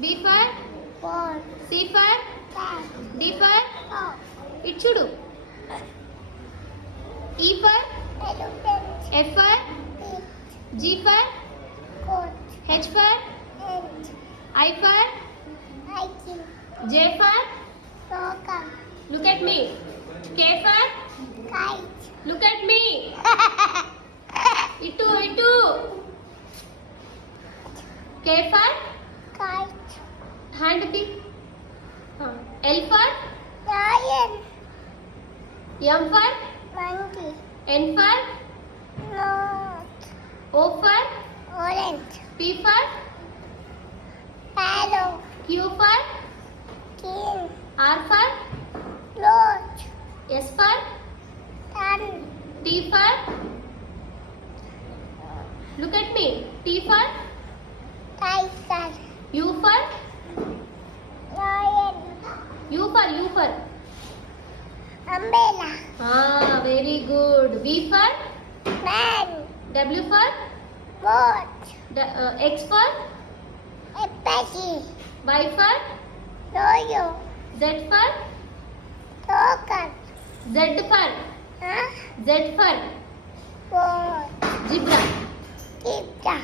B for ball, C for cat, D for dog, ఇటు చూడు. E for elephant, F for pig, G for goat, H for ant, I for hiking, J for dog, look at me. K for kite, look at me. ఇటు K for kite, hand pi. L for lion, M for monkey, N for nose, O for orange, P for parrot, Q for king, R for roach, S for sun, T for look at me. T for tiger, U for lion, U for umbrella, very good. V for man, W for boat, X for apache, Y for yo-yo, Z for token, Z for huh? Z for Boat, zebra. zebra,